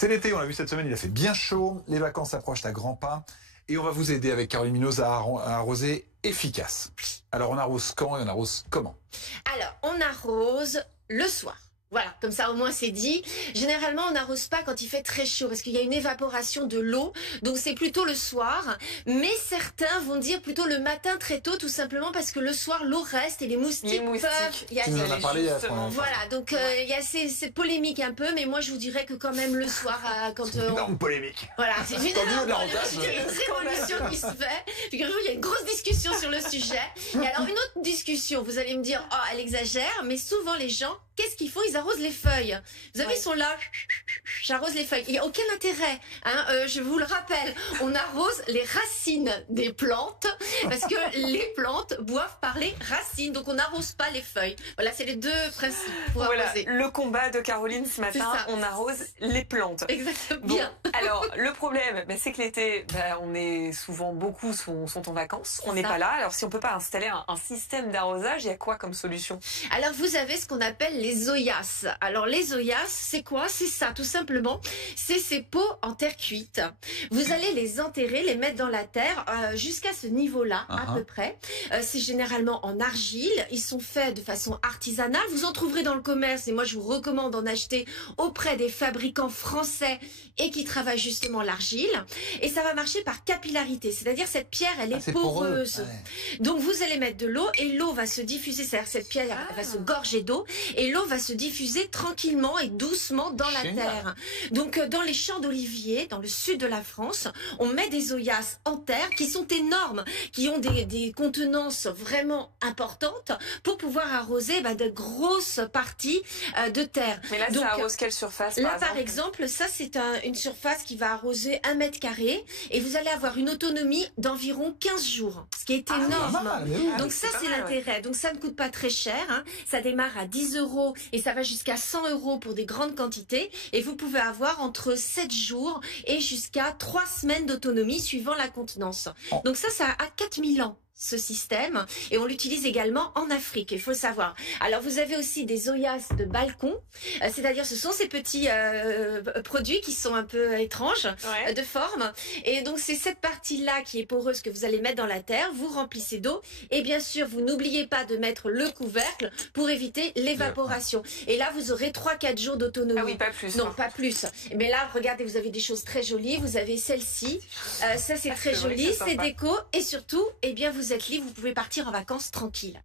C'est l'été, on l'a vu cette semaine, il a fait bien chaud, les vacances approchent à grands pas et on va vous aider avec Caroline Minos à arroser efficace. Alors on arrose quand et on arrose comment? Alors, on arrose le soir. Voilà, comme ça au moins c'est dit. Généralement, on n'arrose pas quand il fait très chaud parce qu'il y a une évaporation de l'eau, donc c'est plutôt le soir. Mais certains vont dire plutôt le matin très tôt, tout simplement parce que le soir l'eau reste et les moustiques peuvent. Tu nous en as parlé voilà, donc il y a cette polémique un peu, mais moi je vous dirais que quand même le soir, quand c'est une énorme polémique. Voilà, c'est une énorme révolution qui se fait. Puis il y a une grosse discussion sur le sujet. Et alors une autre discussion, vous allez me dire, oh elle exagère, mais souvent les gens, qu'est-ce qu'ils font? Ils arrosent les feuilles. Vous savez, ils sont là, j'arrose les feuilles. Il n'y a aucun intérêt. Hein, je vous le rappelle, on arrose les racines des plantes parce que les plantes boivent par les racines. Donc on n'arrose pas les feuilles. Voilà, c'est les deux principes pour arroser. Le combat de Caroline ce matin, on arrose les plantes. Exactement. Bon, alors, le problème, c'est que l'été, on est souvent, beaucoup sont en vacances. On n'est pas là. Alors si on peut pas installer un système d'arrosage, il y a quoi comme solution? Alors vous avez ce qu'on appelle les oyas. Alors les oyas, c'est quoi? C'est ça, tout simplement. C'est ces pots en terre cuite. Vous allez les enterrer, les mettre dans la terre jusqu'à ce niveau-là, à peu près. C'est généralement en argile. Ils sont faits de façon artisanale. Vous en trouverez dans le commerce et moi je vous recommande d'en acheter auprès des fabricants français et qui travaillent justement l'argile. Et ça va marcher par capillarité, c'est-à-dire cette pierre, elle est poreuse. Ouais. Donc vous allez mettre de l'eau et l'eau va se diffuser, c'est-à-dire cette pierre va se gorger d'eau et l'eau va se diffuser tranquillement et doucement dans la terre. Donc dans les champs d'oliviers, dans le sud de la France, on met des oyas en terre qui sont énormes, qui ont des contenances vraiment importantes pour pouvoir arroser de grosses parties de terre. Mais là, donc, ça arrose quelle surface par exemple, ça c'est une surface qui va arroser 1 mètre carré et vous allez avoir une autonomie d'environ 15 jours, ce qui est énorme. Donc ça c'est l'intérêt. Donc ça ne coûte pas très cher, hein. Ça démarre à 10 € et ça va jusqu'à 100 € pour des grandes quantités et vous pouvez avoir entre 7 jours et jusqu'à 3 semaines d'autonomie suivant la contenance. Donc ça a 4000 ans. Ce système et on l'utilise également en Afrique, il faut savoir. Alors vous avez aussi des oyas de balcon, c'est-à-dire ce sont ces petits produits qui sont un peu étranges de forme et donc c'est cette partie-là qui est poreuse que vous allez mettre dans la terre, vous remplissez d'eau et bien sûr vous n'oubliez pas de mettre le couvercle pour éviter l'évaporation et là vous aurez 3-4 jours d'autonomie. Ah oui, pas plus. Non, pas plus. Mais là regardez, vous avez des choses très jolies, vous avez celle-ci, ça c'est très joli, c'est déco et surtout, eh bien vous êtes libre, vous pouvez partir en vacances tranquille.